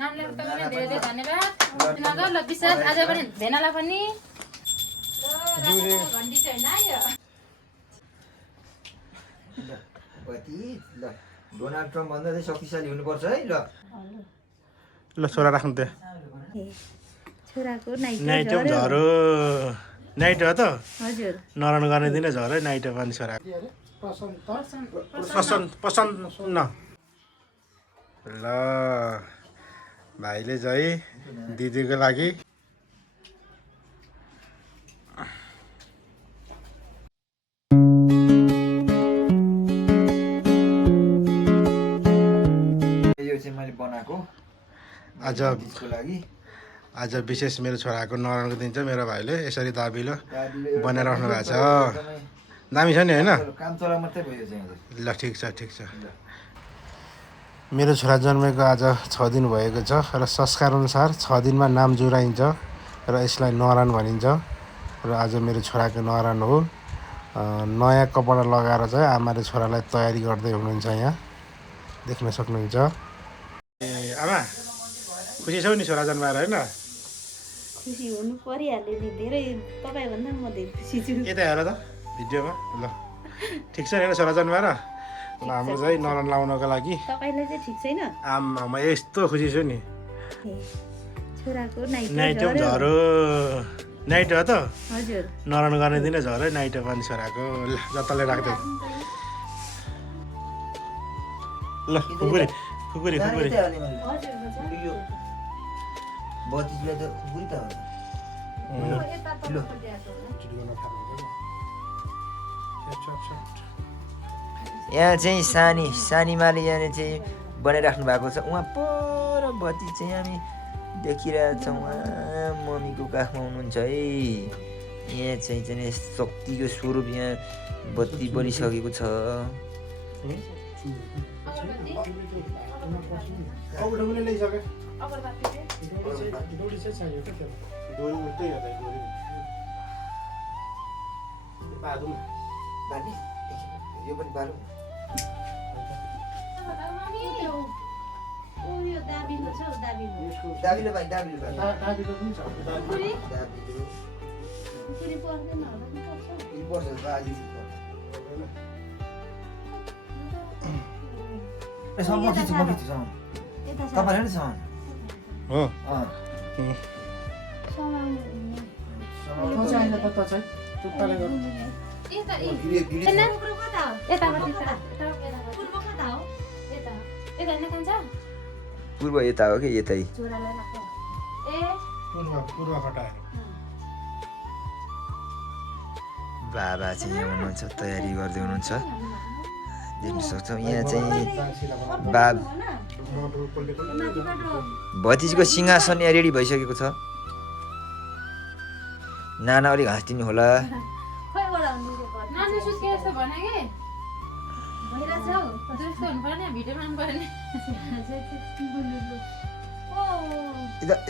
नानीलाई पनि धेरै धेरै धन्यवाद दिनको ल विशेष आज पनि भेनालाई पनि भन्दी चाहिँ हैन यो कति ल डोनाल्ड ट्रम्प भन्दा चाहिँ शक्तिशाली हुनुपर्छ है ल ल छोरा राख्नु त्यहाँ छोराको नाइटो झरो नाइटो हो त हजुर नराम्रो गर्ने दिन झरो नाइटो पनि छोराको पसन्द न ल भाइले चाहिँ दिदीको लागि यो चाहिँ मैले बनाएको आज विशेष मेरो छोराको नराम्रो दिन चाहिँ मेरो भाइले यसरी दाबीलो बनाएर राख्नु भएको छ दामी छ नि होइन काम चला मात्रै भयो चाहिँ ल ठिक छ मेरो छोरा जन्मेको आज 6 दिन भएको छ र संस्कार अनुसार 6 दिनमा नाम जुराइन्छ र यसलाई न्वारान भनिन्छ र आज मेरो छोराको न्वारान हो नयाँ कपडा लगाएर चाहिँ आमाले छोरालाई तयारी गर्दै हुनुहुन्छ यहाँ देख्न सक्नुहुन्छ ए आमा खुसी छौ नि छोरा जन्माएर होइन खुसी हुनु परिहाल्यो नि धेरै तपाईभन्दा म धेरै खुसी छु यता हेर त भिडियोमा ल ठिक छ नि छोरा जन्माएर हाम्रो चाहिँ नरान लाउनको लागि तपाईलाई चाहिँ ठिक छैन आमा म यस्तो खुसी छु नि छोराको नाइटो झरो नाइटो हो त हजुर नरान गर्ने दिन झरो नाइटो पनि छोराको ल जताले राख्दै ल खुकुरी यो बत्तीले त खुकुरी त यहाँ चाहिँ सानीमाले यहाँ चाहिँ बनाइराख्नु भएको छ उहाँ पर बत्ती चाहिँ हामी देखिरहेछौँ उहाँ मम्मीको काखमा हुनुहुन्छ है यहाँ चाहिँ शक्तिको स्वरूप यहाँ बत्ती बलिसकेको छ यो पनि बालु दाबिलो भाइ तपाईँले हो पूर्व यता हो कि यतै बाबा चाहिँ यहाँ हुनुहुन्छ तयारी गर्दै हुनुहुन्छ देख्न सक्छौँ यहाँ चाहिँ भतिजको सिंहासन यहाँ रेडी भइसकेको छ नाना अलिक हाँस्दिनु होला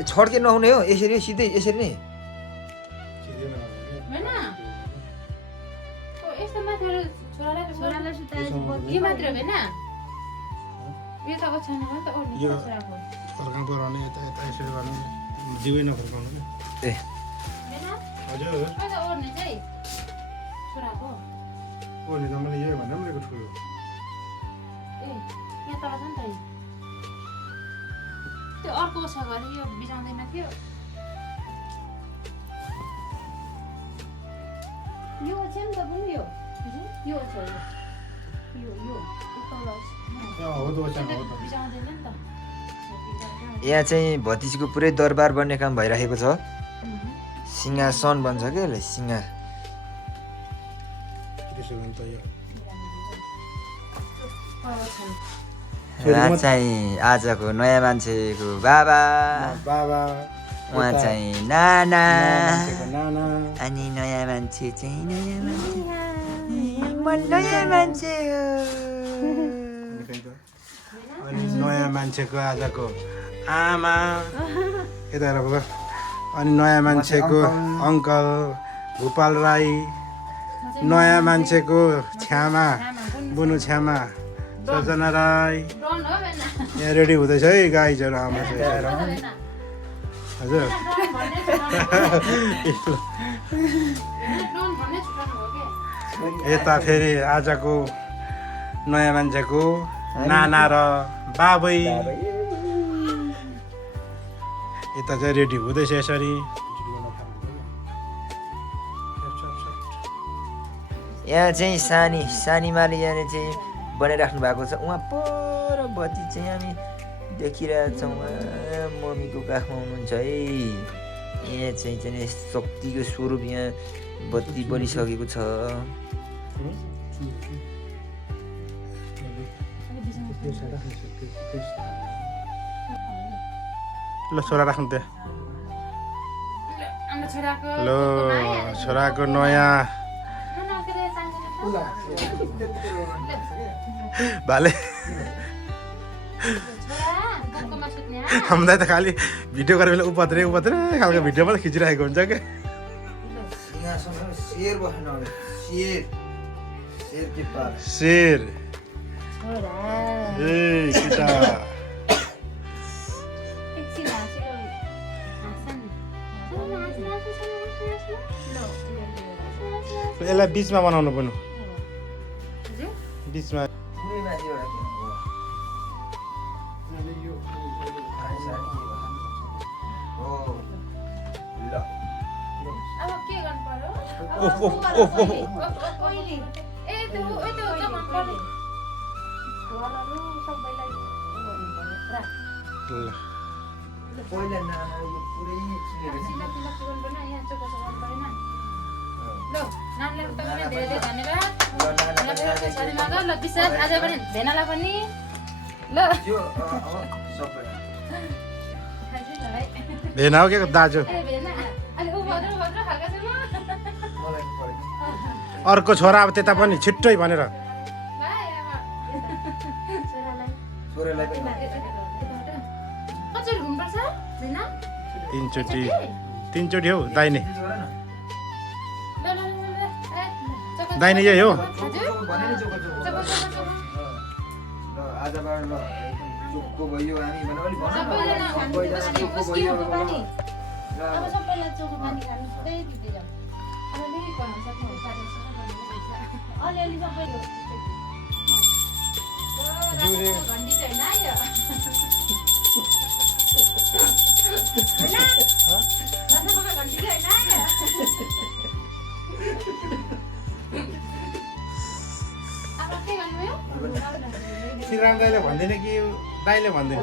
छड्के नहुने हो यसरी सिधै यसरी नै जिउै नफर्काउनु ए हजुर ओर्ने त मैले यही भन्दा पनि ठुलो त्यो अर्को छ गरे यो बिजाउँदैन थियो यो छ नि त पनि यो छ यो बिजाउँदैन नि त यहाँ चाहिँ भतिजको पुरै दरबार बन्ने काम भइरहेको छ सिंहासन भन्छ क्या यसलाई चाहिँ आजको नयाँ मान्छेको बाबा उहाँ चाहिँ नाना अनि नयाँ मान्छे चाहिँ नयाँ मान्छे हो अनि नयाँ मान्छेको आजको आमा यता हेर बाबा अनि नयाँ मान्छेको अङ्कल भूपाल राई नयाँ मान्छेको छ्यामा बुनु छ्यामा सजना राई यहाँ रेडी हुँदैछ है गाइजहरू आमा चाहिँ आएर हजुर यता फेरि आजको नयाँ मान्छेको नाना र बाबै यता चाहिँ रेडी हुँदैछ यसरी यहाँ चाहिँ सानीमाले यहाँनिर चाहिँ बनाइराख्नु भएको छ उहाँ पर बत्ती चाहिँ हामी देखिरहेछौँ उहाँ मम्मीको काखमा हुनुहुन्छ है यहाँ चाहिँ शक्तिको स्वरूप यहाँ बत्ती बलिसकेको छ ल छोरा राख्नु त्यहाँ ल छोराको नयाँ भाले हामीलाई त खालि भिडियो गरेर बेला उपत्रे खालको भिडियो मात्रै खिचिरहेको हुन्छ क्या शेर ए केटा यसलाई बिचमा बनाउनु पर्नु बिचमा भेना हो क्या दाजु अर्को छोरा अब त्यता पनि छिट्टै भनेर तीनचोटि हौ दाहिने दाहिने यही हो श्रीराम दाइले भन्दैन कि दाइले भन्दैन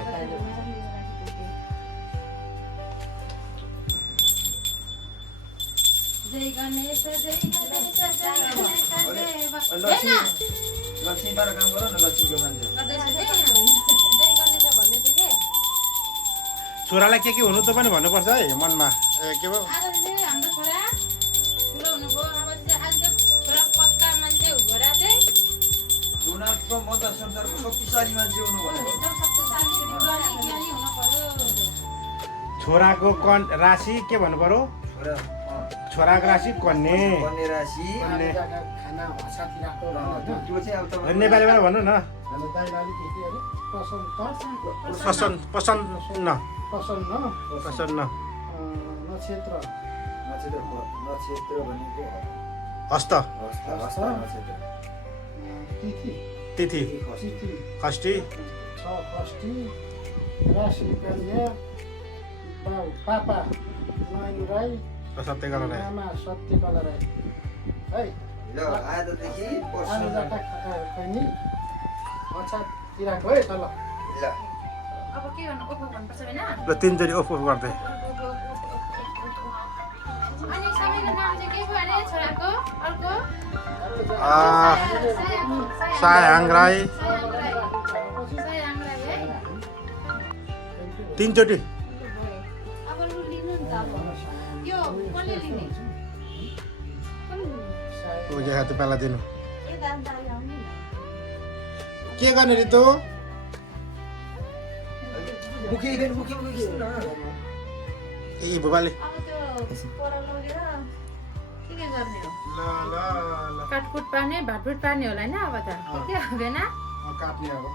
जय गणेश लक्ष्मी पर काम गरौ न लक्ष्मीको मान्छे छोरालाई के हुनु त पनि भन्नुपर्छ है मनमा के भयो हाम्रो छोरा ठुलो हुनुभयो अब चाहिँ आज छोरा पक्का मान्छे हुँदा चाहिँ जुनाको म त संसारको शक्तिशाली मान्छे हुनु भनेको छोराको राशि के भन्नु पर्यो छोराको राशि कन्ने राशि नेपालीमा भन्नु न प्रसन्न नक्षत्र भनेको हस्त तिथि षष्ठी राशि कन्या पापा नयन राई सत्यकला राई आमा सत्यकला राई है ल आजदेखि आजका खैनी अछातिराको है त ल अब के गर्नु ओपो भन्नुपर्छ हैन ल तीनचोटि ओफ गर्दै अनि सबैको नाम चाहिँ के भयो अरे छोराको अर्को सायाङ राई सायाङ राई है तीनचोटि अब लु लिनु नि त अब यो कसले लिने पूजा खाते पाला दिनु ए दाम दाम ल्याउनु नि के गर्ने रितु मुखी न ए बुबाले अब त्यो पर लगेर के गर्ने हो ल ल ल काटकुट पार्ने भातभुट पार्ने होला हैन अब त के हो बेना काट्ने अब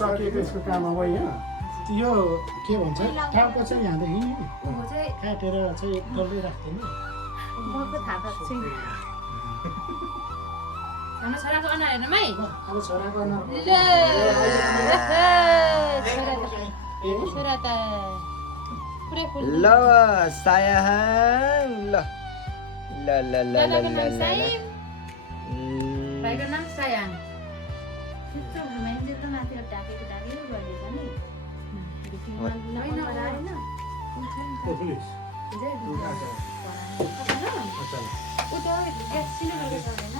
सकिएको यसको काम अब यहाँ यो के भन्छ टाउको चाहिँ यहाँदेखि उँभो चाहिँ काटेर चाहिँ डल्लै राख्दैन म त थाहा भएको छैन हाम्रो छोराको अनुहार हेर्नुमै अब छोराको अनुहार छोरा त पुरै फुल ल सायाहाङ ल ल ल ल ल दादाको ल नाम ल साइम भाइको नाम सायाङ त्यस्तो मान्छे त माथि ढाकेको गरिदिएछ नि आएन पुलिस ऊ त ग्यास सिलिन्डरको चल्दैन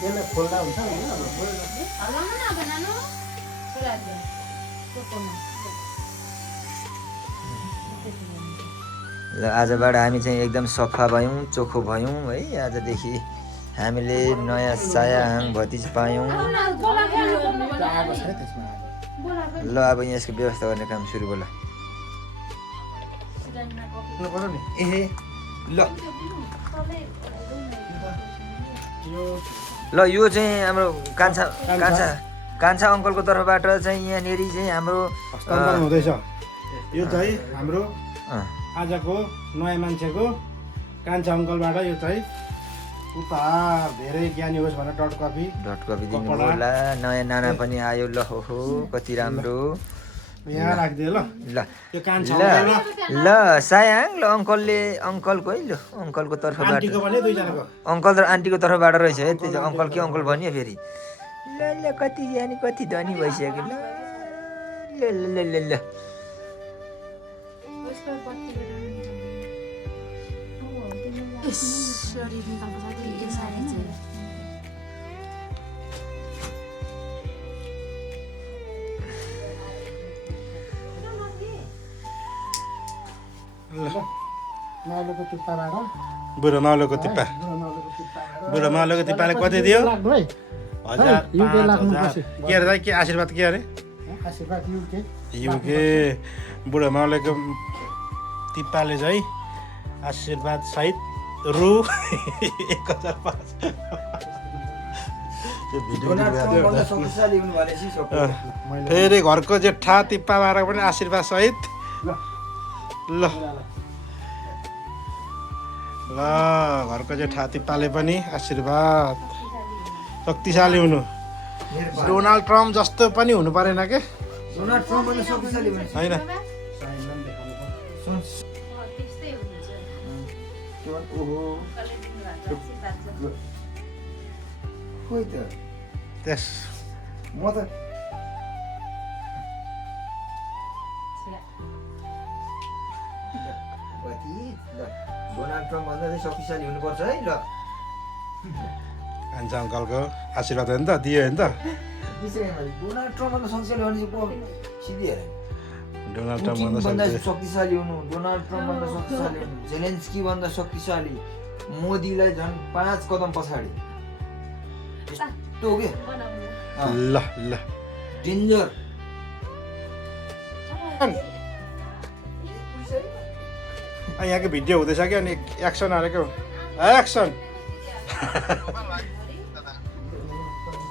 त्यसलाई खोल्दा हुन्छ नि हल्लाउनु न अब नानु छोराहरूले टोकोमा ल आजबाट हामी चाहिँ एकदम सफा भयौँ चोखो भयौँ है आजदेखि हामीले नयाँ सायाहाङ भतिज पायौँ आएको छ त्यसमा ल अब यसको व्यवस्था गर्ने काम सुरु होला पर्यो नि ए ल ल यो चाहिँ हाम्रो कान्छा कान्छा कान्छा अङ्कलको तर्फबाट चाहिँ यहाँनिर चाहिँ हाम्रो हस्तान्तरण हुँदैछ यो चाहिँ हाम्रो आजको नयाँ मान्छेको कान्छा अङ्कलबाट यो चाहिँ उपहार धेरै ज्ञानी होस् भनेर डट कपी दिनु होला नयाँ नाना पनि आयो ल हो कति राम्रो यहाँ राखिदियो ल ल यो कान्छा ल ल सायाङ ल अङ्कलको है ल अङ्कलको तर्फबाट आन्टीको भने दुईजनाको अङ्कल र आन्टीको तर्फबाट रहेछ है त्यो चाहिँ अङ्कल के अङ्कल भनियो फेरि ल ल कति ज्ञानी कति धनी भइसक्यो ल ल ल ल ल माइलोको टुप्पाबाट बुढो माउलोको तिप्पा बुढो माउलोको तिप्पाले कति दियो लाग्नु है 1000 युके लाग्नु 5000 पछि के अरे दाइ के आशीर्वाद के अरे आशीर्वाद युके युके बुढो माउलेको तिप्पाले चाहिँ आशीर्वाद सहित रु 1000 फेरि घरको जेठा तिप्पाबाट पनि आशीर्वाद सहित ल ल घरको जेठा तिप्पाले पनि आशीर्वाद शक्तिशाली हुनु डोनाल्ड ट्रम्प जस्तो पनि हुनु परेन के होइन त्यस्तै हुन्छ त्यस म त डोनाल्ड ट्रम्प भन्दा चाहिँ शक्तिशाली हुनुपर्छ है ल कान्छा अङ्कलको आशीर्वाद हो नि त दियो नि त डोनाल्ड ट्रम्प भन्दा शक्तिशाली भने चाहिँ सिधै हेर डोनाल्ड ट्रम्प भन्दा भन्दा सक्छ शक्तिशाली हुनु डोनाल्ड ट्रम्प भन्दा शक्तिशाली हुनु जेलेन्स्की भन्दा शक्तिशाली मोदीलाई झन् 5 कदम पछाडि यस्तो के ल ल डेन्जर यहाँको भिडियो हुँदैछ कि अनि एक्सन हालेको एक्सन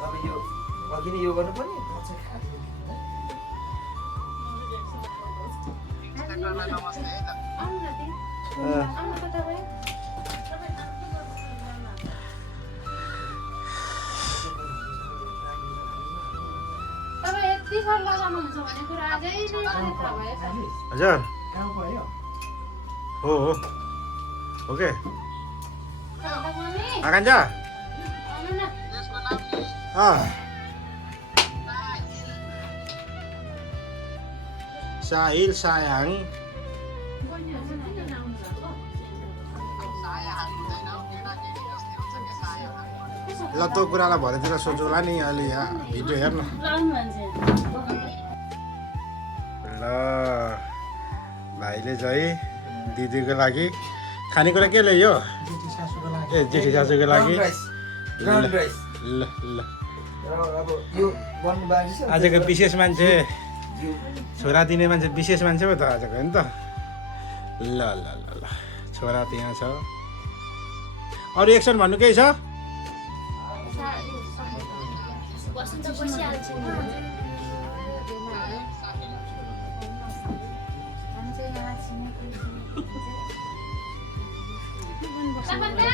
अब यो अघि नै यो गर्नुपर्ने तपाईँ यति साल लगाउनुहुन्छ भन्ने कुरा आजै नै मलाई थाहा भयो त। हजुर गाउँ भयो हो हो ओके मम्मी, आकाङ्क्षा आउनु न। साहिल सायाङ ल त्यो कुरालाई भरेतिर सोचौँला नि अहिले यहाँ भिडियो हेर्नु ल भाइले चाहिँ दिदीको लागि खानेकुरा के ल्यायो जेठी सासूको लागि ए जेठी सासूको लागि ग्राउन्ड राइस ल ल अब यो बन्नु बाँकी छ आजको विशेष मान्छे छोरा दिने मान्छे विशेष मान्छे हो त आजको होइन त ल ल ल ल छोरा त्यहाँ छ अरू एक्सन भन्नु केही छ बस्नु त बसिहाल्छ नि Dapat